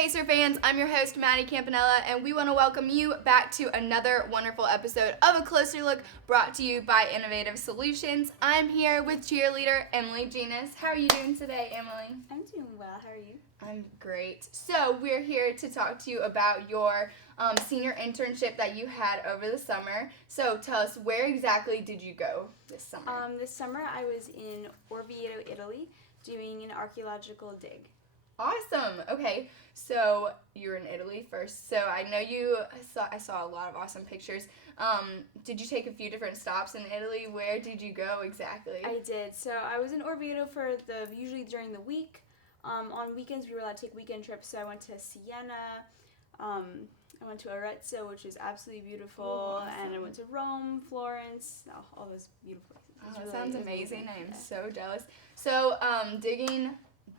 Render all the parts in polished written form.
Pacer fans, I'm your host, Maddie Campanella, and we want to welcome you back to another wonderful episode of A Closer Look brought to you by Innovative Solutions. I'm here with cheerleader Emily Ginas. How are you doing today, Emily? I'm doing well. How are you? I'm great. So we're here to talk to you about your senior internship that you had over the summer. So tell us, where exactly did you go this summer? This summer I was in Orvieto, Italy, doing an archaeological dig. Awesome. Okay, so you were in Italy first. So I know I saw a lot of awesome pictures. Did you take a few different stops in Italy? Where did you go exactly? I did. So I was in Orvieto for usually during the week. On weekends we were allowed to take weekend trips. So I went to Siena. I went to Arezzo, which is absolutely beautiful, awesome. And I went to Rome, Florence, all those beautiful places. That sounds amazing. I am so jealous. So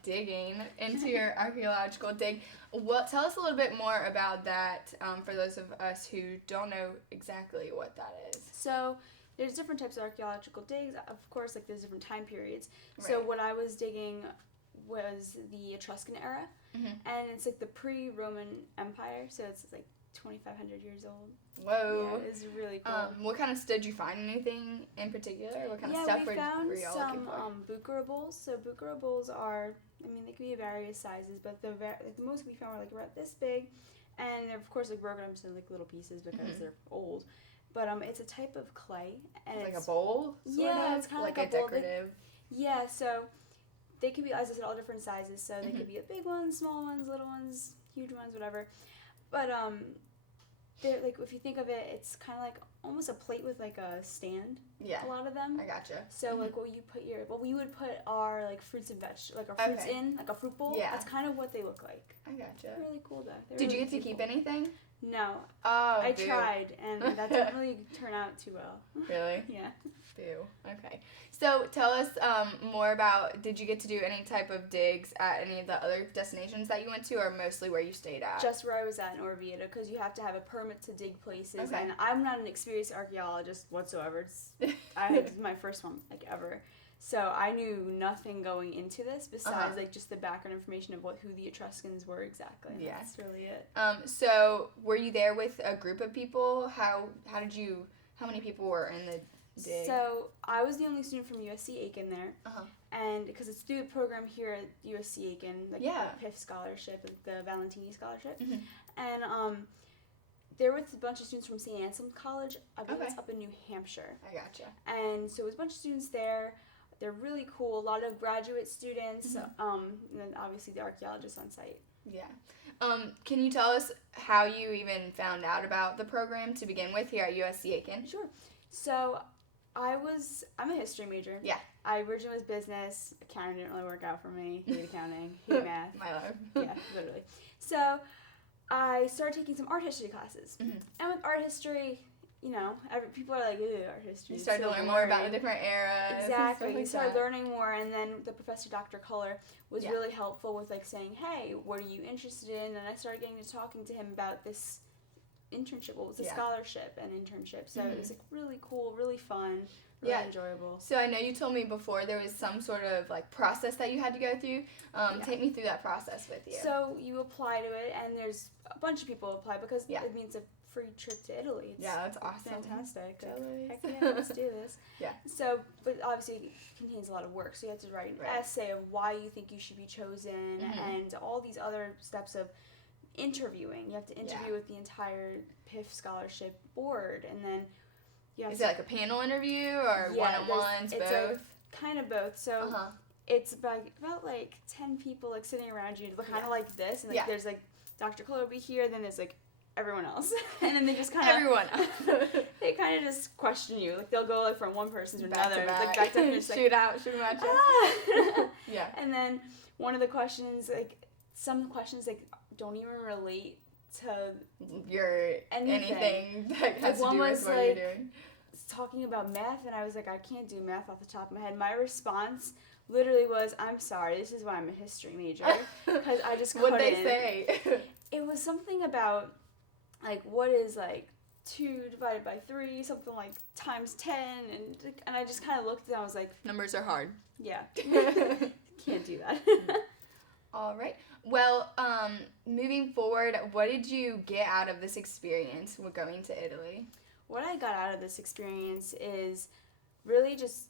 digging into your archaeological dig. Tell us a little bit more about that for those of us who don't know exactly what that is. So there's different types of archaeological digs. Of course, like there's different time periods. Right. So what I was digging was the Etruscan era, and it's like the pre-Roman Empire. So it's like 2,500 years old. Whoa. Yeah, it's really cool. What kind of stuff, did you find anything in particular? What kind of stuff were you all looking for? Yeah, we found some bucarables. So bucarables are, they can be various sizes, but the most we found were like about this big, and they're of course like broken up into like little pieces because they're old. But it's a type of clay, and like it's a bowl. Yeah, it's kind of like a bowl. decorative. Yeah, so they can be, as I said, all different sizes. So they could be big ones, small ones, little ones, huge ones, whatever. But they're like, if you think of it, it's kind of like almost a plate with like a stand. Yeah. A lot of them. I gotcha. So like we would put our like fruits and like our fruits in like a fruit bowl. Yeah. That's kind of what they look like. I gotcha. They're really cool though. Did you get to keep anything? No. Oh, I boo. tried, and that didn't really turn out too well. Really? Yeah. Boo. Okay. So tell us more about, did you get to do any type of digs at any of the other destinations that you went to, or mostly where you stayed at? Just where I was at in Orvieto, because you have to have a permit to dig places, Okay. and I'm not an experienced archaeologist whatsoever. This is my first one, like, ever. So I knew nothing going into this besides like just the background information of who the Etruscans were exactly. Yeah. That's really it. So were you there with a group of people? How many people were in the dig? So I was the only student from USC Aiken there, and because it's through the program here at USC Aiken, like the PIF scholarship, like the Valentini scholarship, and there was a bunch of students from St. Anselm College. I believe it's up in New Hampshire. I gotcha. And so it was a bunch of students there. They're really cool. A lot of graduate students, and then obviously the archaeologists on site. Yeah. Can you tell us how you even found out about the program to begin with here at USC Aiken? Sure. So I'm a history major. Yeah. I originally was business. Accounting didn't really work out for me. Hate accounting. Hate math. My life. Yeah, literally. So I started taking some art history classes. And with art history, people are like, ew, art history. You started to learn more about the different eras. Exactly. You start that. learning more, and then the professor, Dr. Culler, was really helpful with like saying, hey, what are you interested in? And I started getting to talking to him about this internship. What was a scholarship and internship? So it was like really cool, really fun, really enjoyable. So I know you told me before there was some sort of like process that you had to go through. Take me through that process with you. So you apply to it, and there's a bunch of people apply because it means a free trip to Italy. It's that's awesome. Fantastic. Like, heck yeah, let's do this. Yeah. So, but obviously it contains a lot of work. So you have to write an essay of why you think you should be chosen, and all these other steps of interviewing. You have to interview with the entire PIF scholarship board, and then is it like a panel interview or one-on-ones, both? It's kind of both. So it's about like 10 people like sitting around you, kind of like this, and like there's like Dr. Cole will be here, then there's like everyone else, and then they just kind of they kind of just question you. Like they'll go like from one person to another, like back to back, shoot out, yeah. And then one of the questions, like some questions, like don't even relate to your anything that has to do with what you're doing. Talking about math, and I was like, I can't do math off the top of my head. My response literally was, I'm sorry, this is why I'm a history major, because I just couldn't. What'd they say? It was something about, like, what is, like, 2 divided by 3, something like times 10, and I just kind of looked and I was like... Numbers are hard. Yeah. Can't do that. All right. Well, moving forward, what did you get out of this experience with going to Italy? What I got out of this experience is really just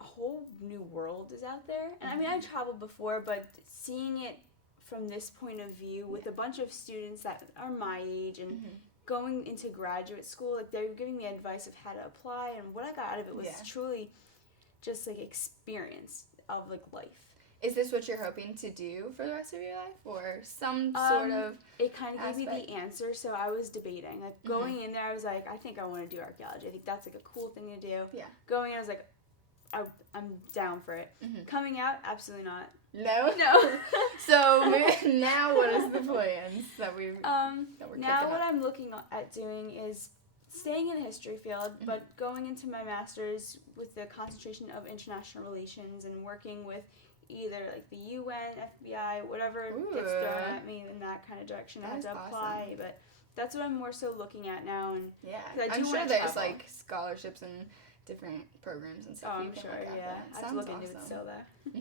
a whole new world is out there. And I mean, I traveled before, but seeing it from this point of view with a bunch of students that are my age and going into graduate school, like they're giving me advice of how to apply, and what I got out of it was truly just like experience of like life. Is this what you're hoping to do for the rest of your life, or some sort of It kind of gave me the answer, so I was debating. Like, going in there, I was like, I think I want to do archaeology. I think that's, like, a cool thing to do. Yeah. Going in, I was like, I'm down for it. Coming out, absolutely not. No? No. So, now what is the plans that we're now what I'm looking at doing is staying in the history field, but going into my master's with the concentration of international relations and working with either like the UN, FBI, whatever gets thrown at me in that kind of direction. I have to apply, awesome. But that's what I'm more so looking at now. And I'm sure there's like scholarships and different programs and stuff. Oh, I'm sure. I have to look into it still though.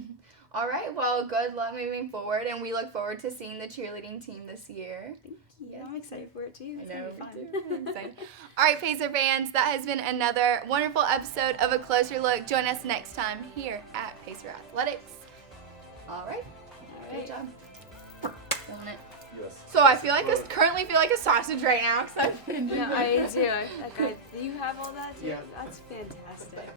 All right. Well, good luck moving forward, and we look forward to seeing the cheerleading team this year. Thank you. Yeah. I'm excited for it too. It's gonna be fun. I'm excited. All right, Pacer fans, that has been another wonderful episode of A Closer Look. Join us next time here at Pacer Athletics. All right. Good job. Feeling it? Yes. So I currently feel like a sausage right now because I've been doing I do. Do you have all that? Yeah. That's fantastic.